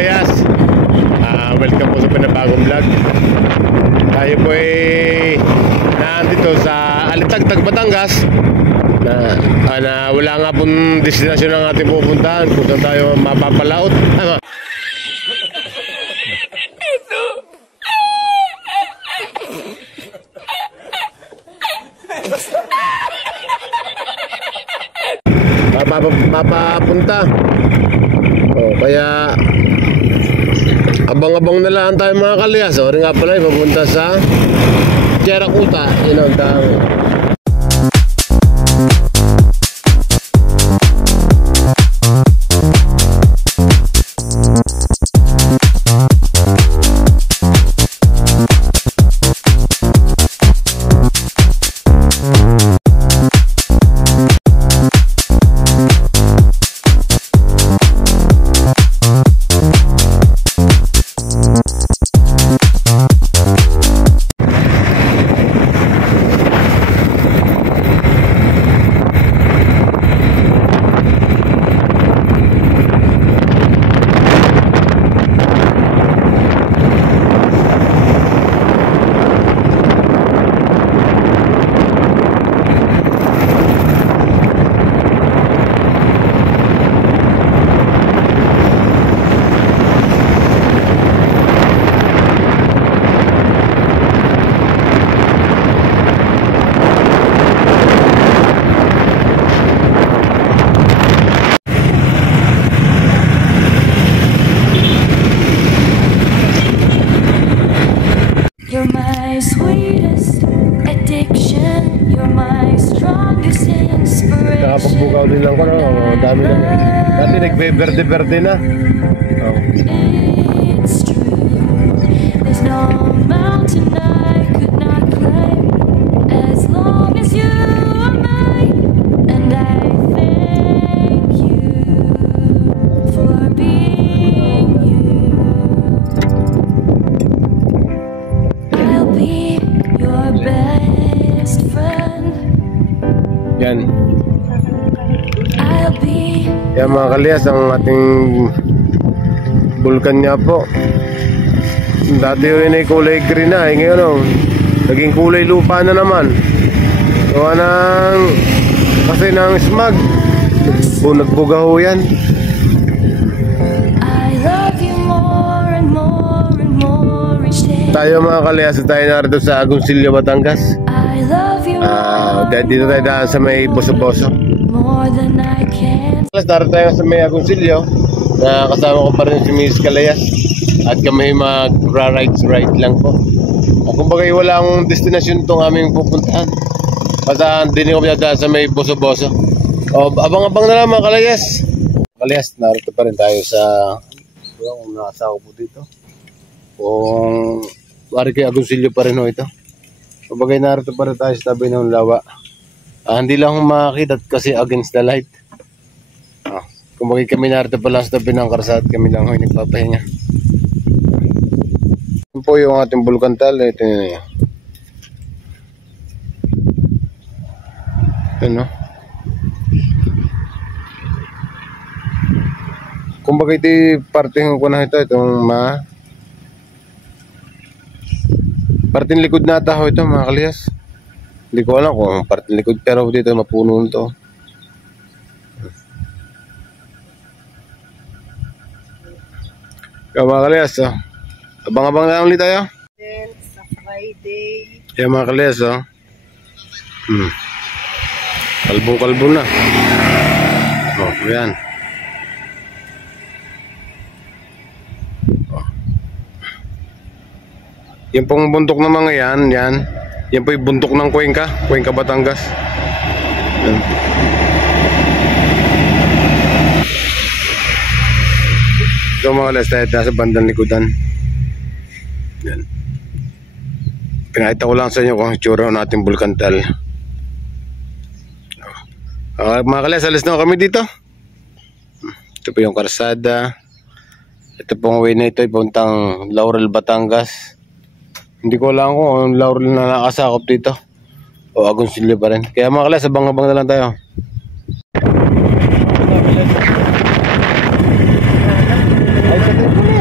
Kalayas, welcome po sa panibagong vlog. Tayo po ay nandito sa Alitagtag, Batangas na wala nga pong destinasyon ng ating pupuntahan kung saan tayo mapapalaot. Mapapunta. Kaya abang-abang na lang tayo mga Kalayas. O rin nga pala papunta sa Cherakuta, Inondang. You're my sweetest addiction. You're my strongest inspiration. Nakapagbukaw din lang ko, no? Dami lang. Dati nagbe-berde-berde na. It's true. There's no mountain I could not climb as long as you are mine. And I thank you for being you. I'll be your best friend. Yan. I'll be Yan mga Kalayas, ang ating bulkan niya po. Dati yun ay kulay green na, ngayon naging kulay lupa na naman. Gawa kasi ng smog. Nagbuga ho yan. I love you more and more and more each day. Tayo mga Kalayas, tayo narito sa Agoncillo, Batangas. I love you Dito tayo daan sa may Boso-Boso. more than I can. Narito tayo sa may Agoncillo, na kasama ko pa rin si Miss Kalayas. At kami mag-ride lang po. Kumbaga wala akong destinasyon itong aming pupuntahan. Basta hindi ko pinadaan sa may Boso-Boso. Abang-abang na lang mga Kalayas. Kalayas, narito pa rin tayo sa kung nakasawa po dito. Kung pari kay Agoncillo pa rin ito. Kumbaga narito pa rin tayo sa tabi ng lawa. Hindi lang akong makakita kasi against the light. Kumbaga kami narito pa lang sa tabi ng karsada at kami lang ay nagpapahinga. Ito po yung ating bulkantal. Ito yun. Ito no. Kumbaga ito parting ko na ito. Itong parting likod na taho ito mga Kalayas. Hindi ko alam kung parting likod pero dito mapuno ito. Kaya mga Kalayas, abang-abang na ulit tayo. Sa Friday. Kaya mga Kalayas, kalbo-kalbo na. Yan. Yung pong bundok ng mga yan. Yan po yung bundok ng Cuenca, Batangas. Yan. So mga Kalayas, tayo nasa bandang likodan. Yan. Pinakita ko lang sa inyo kung itsura ng ating bulkantal. Mga Kalayas, alis na kami dito. Ito po yung karsada. Ito pong way na ito ay puntang Laurel, Batangas. Hindi ko alam kung Laurel na nakasakop dito o Agoncillo pa rin. Kaya mga Kalayas, abang-abang na lang tayo. Ay, sa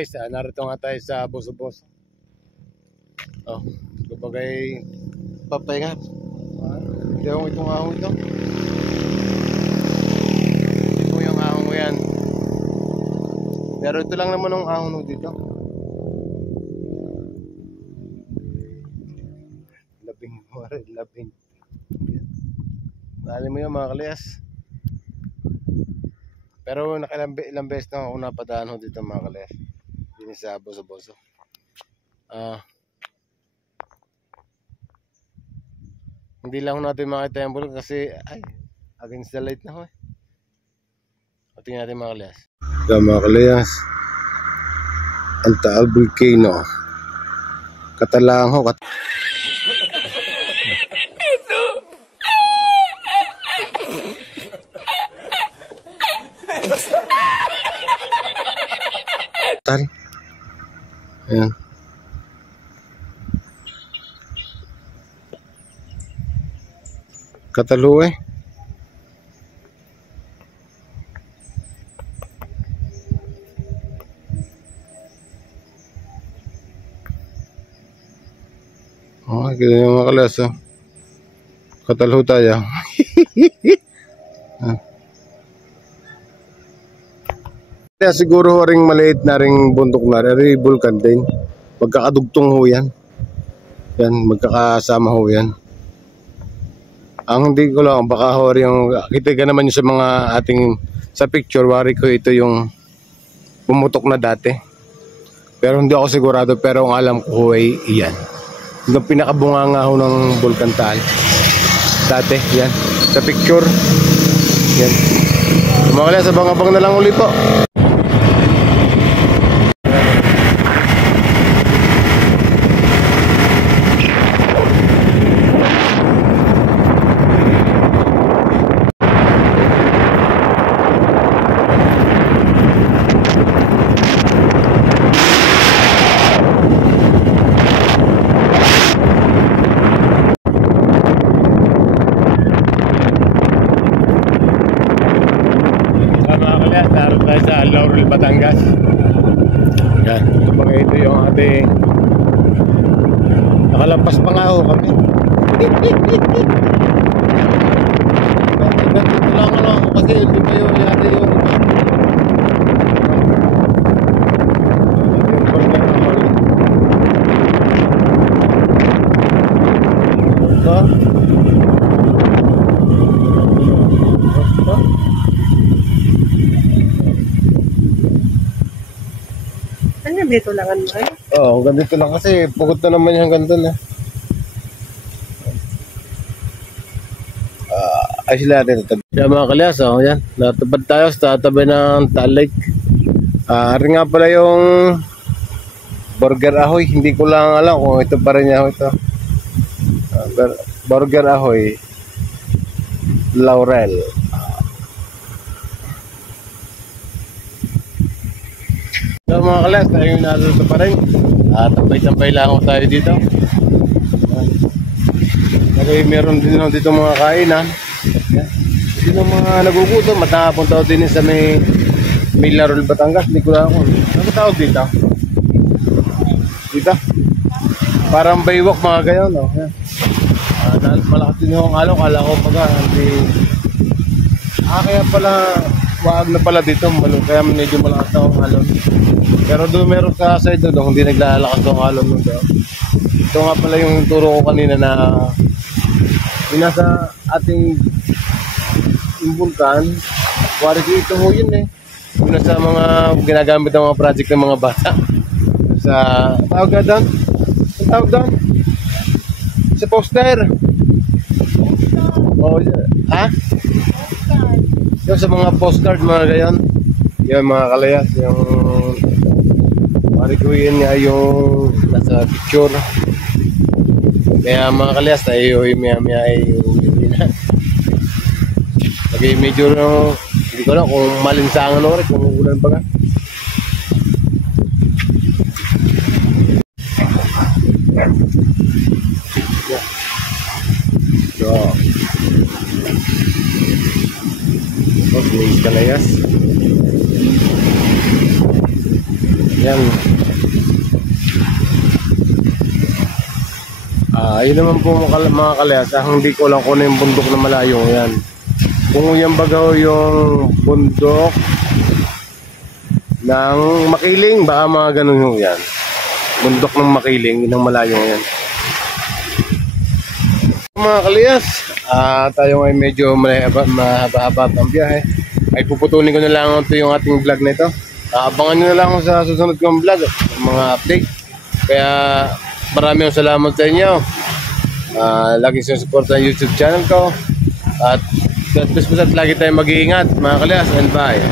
guys, narito nga tayo sa Boso-Boso. Oh, kapagay papahinga. Hindi ako itong ahong ito. Ito yung ahong mo yan. Pero ito lang naman ang ahong dito. Labing. Dali mo yun mga kalayas. Pero ilang beses na ako napadaan dito mga kalayas. Dito sa Boso-Boso. Hindi lang natin makita yung bulkan kasi against the light na ho. Tingnan natin mga kalayas. Ito mga kalayas, ang Taal Volcano. Katalang ho. Ayan. Katalo eh. Oh, kita yung mga kalas oh. Katalo tayo. Kaya siguro ring maliit na ring bundok na rin, bulkan din. Magkakadugtong ho yan. Yan, magkakasama ho yan. Ang hindi ko lang, baka ho yung, kita ka naman yung sa mga ating, sa picture, wari ko ito yung pumutok na dati. Pero hindi ako sigurado, pero ang alam ko ay iyan. Yung pinakabunga nga ho ng Bulkan Taal. Dati, yan. Sa picture. Yan. Mga sa abang-abang na lang ulit po. Naroon tayo sa Laurel, Batangas. Yan, ito yung ating nakalampas pa nga ho kami. Ganito lang ano kasi hindi pa yung yate yung Dito lang ano eh. Oo, ganito lang kasi pugot na naman yung hanggang doon ay sila natin tatabi. Kaya mga kalyas, yan. Natupad tayo sa tatabi ng Taal Lake. Ari nga pala yung Burger Ahoy. Hindi ko lang alam kung ito pa rin niya ito. Burger Ahoy Laurel. So mga kalas, tayo narito pa rin. Tampay-tampay lang ako tayo dito. Okay, meron din dito mga kainan. Dito mga nagugutom. Matapunta ako din sa may Laurel, Batangas. Hindi ko lang ako. Ano tawag dito? Dito? Parang baywalk mga gayon. No? Malakas din yung alok. Kala ko pagka hindi... kaya pala wag na pala dito. Kaya medyo malakas na akong alon. Pero doon meron sa side doon, hindi naglalakas ang alon doon. Ito nga pala yung turo ko kanina na yung nasa ating yung bulkan. Wari ko ito mo yun eh. Yung nasa mga ginagamit ng mga project ng mga bata. Sa tawag ka doon? Sa tawag doon? Sa poster. Oh, ha? Yung sa mga postcard mga gayon. Yung mga kalayas, yung marikuyin niya yung nasa picture. Kaya mga kalayas tayo maya ay uwi na. Lagi medyo hindi ko lang kung malinsangan o rin kung ulan pa nga. So may kalayas. Yan. Yun naman po mga kalayas. Hindi ko lang kung ano yung bundok na malayo. Yan. Kung yan baga yung bundok ng Makiling, baka mga ganun yung yan. Bundok ng Makiling, yun ang malayo yan. Mga kalayas, tayo ay medyo mahaba-haba ang biyahe. Ay puputulin ko na lang ito yung ating vlog na ito. Abangan nyo na lang sa susunod kong vlog, mga update. Kaya maraming salamat sa inyo. Laging sinusupport ang YouTube channel ko. At God bless po, at lagi tayong mag-iingat mga kalayas, and bye.